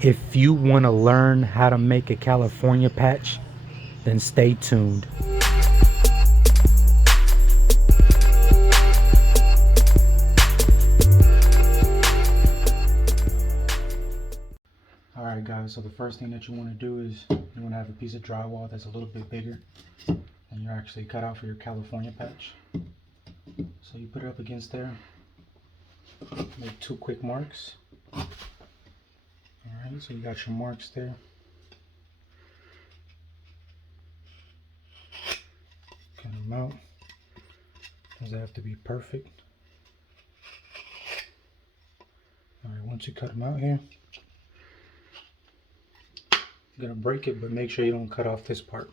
If you want to learn how to make a California patch, then stay tuned. Alright guys, so the first thing that you want to do is you want to have a piece of drywall that's a little bit bigger than you're actually cut out for your California patch. So you put it up against there, make 2 quick marks. Alright, so you got your marks there. Cut them out. Doesn't have to be perfect. Alright, once you cut them out here, you're gonna break it, but make sure you don't cut off this part.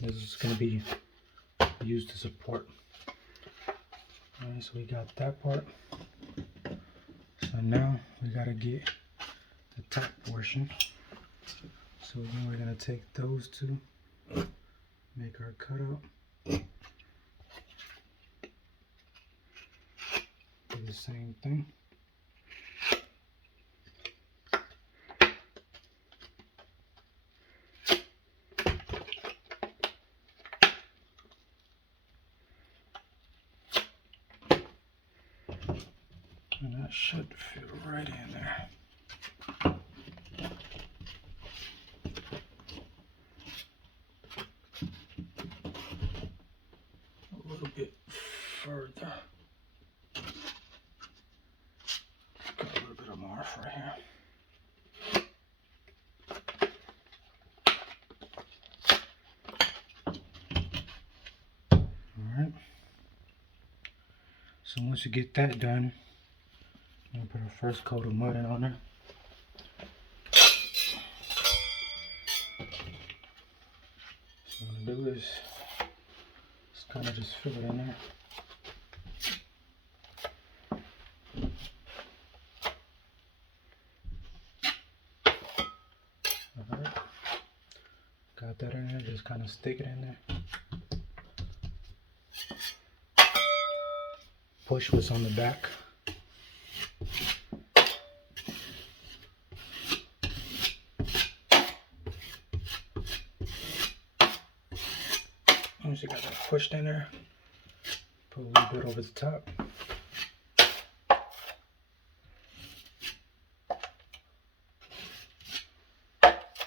This is gonna be used to support. Alright, so we got that part. So now we gotta get the top portion. So then we're gonna take those two, make our cutout. Do the same thing. And that should fit right in there. A little bit further. Got a little bit of marf right here. Alright. So once you get that done, I'm gonna put our first coat of mudding on there. So what I'm gonna do is kind of just fill it in there. Alright. Got that in there, just kind of stick it in there. Push what's on the back. Once you got that pushed in there, put a little bit over the top.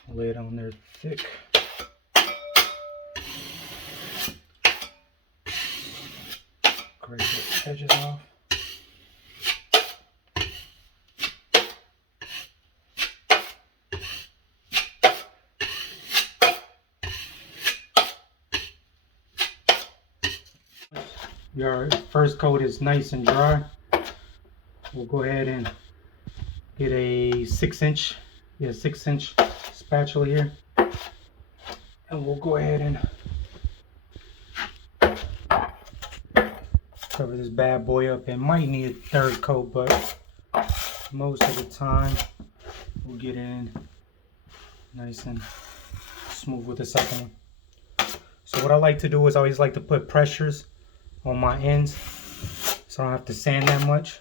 Lay it on there thick. Grate the edges off. Your first coat is nice and dry. We'll go ahead and get a 6-inch spatula here, and we'll go ahead and cover this bad boy up. It might need a 3rd coat, but most of the time we'll get in nice and smooth with the second one. So what I like to do is I always like to put pressures on my ends so I don't have to sand that much.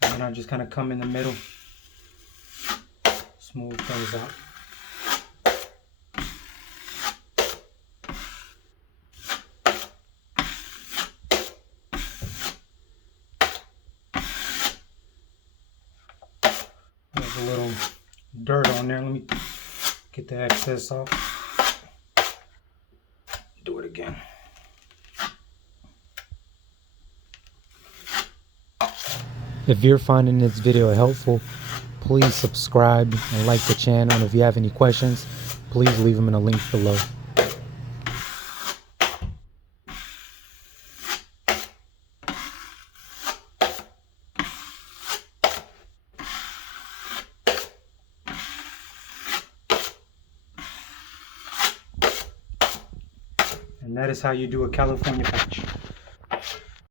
And then I just kind of come in the middle, smooth things out. There's a little dirt on there. Let me get the excess off. Do it again. If you're finding this video helpful, please subscribe and like the channel. And if you have any questions, please leave them in the link below. And that is how you do a California patch.